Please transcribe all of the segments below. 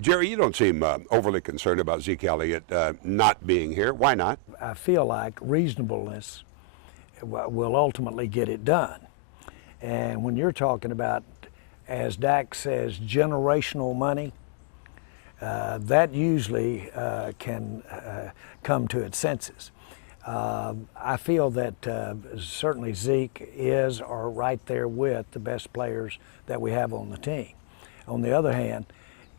Jerry, you don't seem overly concerned about Zeke Elliott not being here. Why not? I feel like reasonableness will ultimately get it done. And when you're talking about, as Dak says, generational money, that usually can come to its senses. I feel that certainly Zeke is or right there with the best players that we have on the team. On the other hand,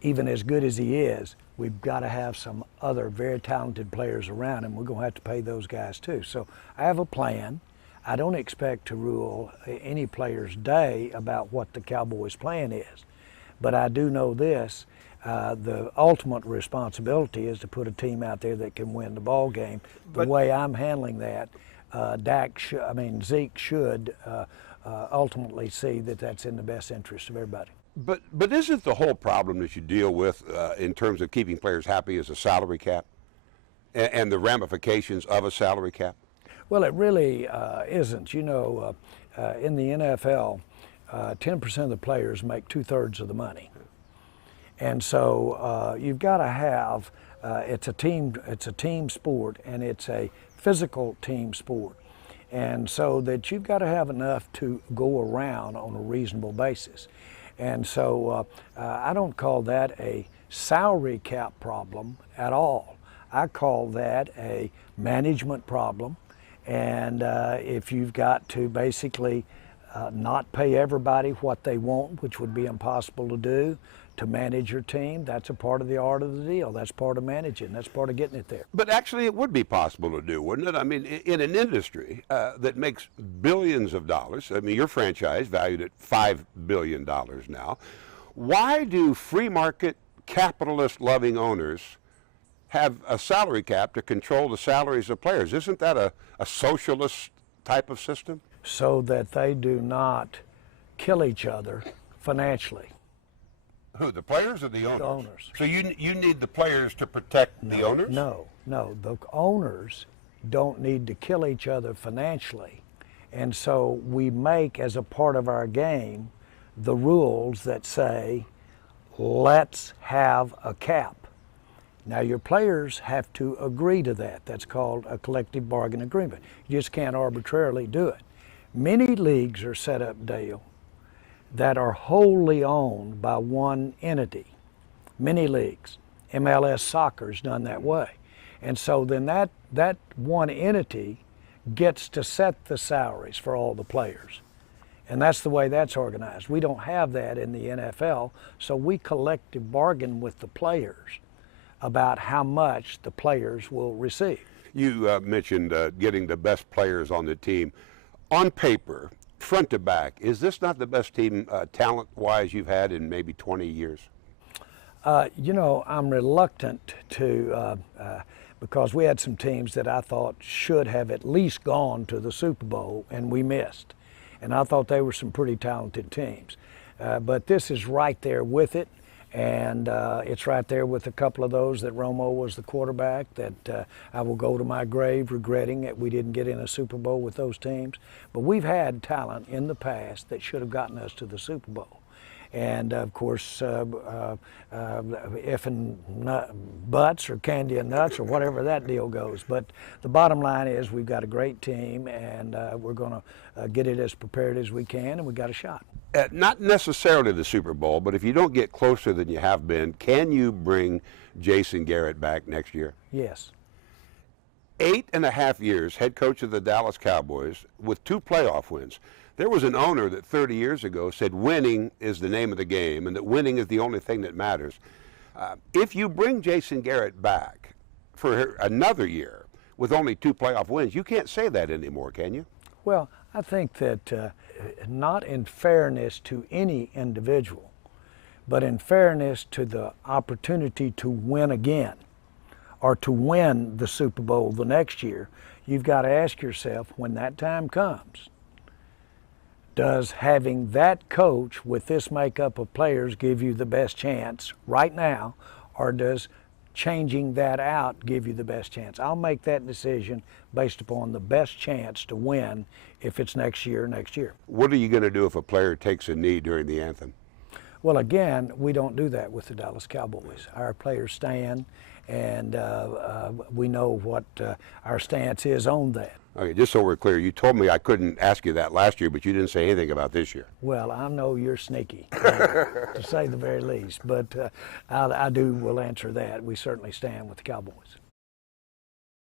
even as good as he is, we've got to have some other very talented players around him. We're going to have to pay those guys too. So I have a plan. I don't expect to rule any player's day about what the Cowboys' plan is. But I do know this, the ultimate responsibility is to put a team out there that can win the ball game. The way I'm handling that, Zeke should ultimately see that that's in the best interest of everybody. But isn't the whole problem that you deal with in terms of keeping players happy is a salary cap and the ramifications of a salary cap? Well, it really isn't. You know, in the NFL, 10% of the players make 2/3 of the money. And so you've got to have, it's a team sport, and it's a physical team sport. And so that you've got to have enough to go around on a reasonable basis. And so I don't call that a salary cap problem at all. I call that a management problem. And if you've got to basically not pay everybody what they want, which would be impossible to do, to manage your team, that's a part of the art of the deal. That's part of managing. That's part of getting it there. But actually it would be possible to do, wouldn't it? I mean, in an industry that makes billions of dollars, I mean, your franchise valued at $5 billion now, why do free market capitalist-loving owners have a salary cap to control the salaries of players? Isn't that a socialist type of system? So that they do not kill each other financially. Who, the players or the owners? The owners. So you need the players to protect the owners? No. The owners don't need to kill each other financially. And so we make, as a part of our game, the rules that say, let's have a cap. Now your players have to agree to that. That's called a collective bargain agreement. You just can't arbitrarily do it. Many leagues are set up, Dale, that are wholly owned by one entity. Many leagues. MLS soccer's done that way. And so then that one entity gets to set the salaries for all the players. And that's the way that's organized. We don't have that in the NFL, so we collective bargain with the players about how much the players will receive. You mentioned getting the best players on the team. On paper, front to back, is this not the best team talent-wise you've had in maybe 20 years? You know, I'm reluctant to, because we had some teams that I thought should have at least gone to the Super Bowl, and we missed. And I thought they were some pretty talented teams. But this is right there with it. And it's right there with a couple of those that Romo was the quarterback that I will go to my grave regretting that we didn't get in a Super Bowl with those teams. But we've had talent in the past that should have gotten us to the Super Bowl. And of course, if and buts or candy and nuts or whatever that deal goes. But the bottom line is we've got a great team, and we're going to get it as prepared as we can, and we got a shot. Not necessarily the Super Bowl, but if you don't get closer than you have been, can you bring Jason Garrett back next year? Yes. 8.5 years head coach of the Dallas Cowboys with 2 playoff wins. There was an owner that 30 years ago said winning is the name of the game and that winning is the only thing that matters. If you bring Jason Garrett back for another year with only 2 playoff wins, you can't say that anymore, can you? Well, I think that not in fairness to any individual, but in fairness to the opportunity to win again or to win the Super Bowl the next year, you've got to ask yourself when that time comes, does having that coach with this makeup of players give you the best chance right now, or does changing that out give you the best chance? I'll make that decision based upon the best chance to win if it's next year. What are you going to do if a player takes a knee during the anthem? Well, again, we don't do that with the Dallas Cowboys. Our players stand, and we know what our stance is on that. Okay, just so we're clear, you told me I couldn't ask you that last year, but you didn't say anything about this year. Well, I know you're sneaky, to say the very least, but will answer that. We certainly stand with the Cowboys.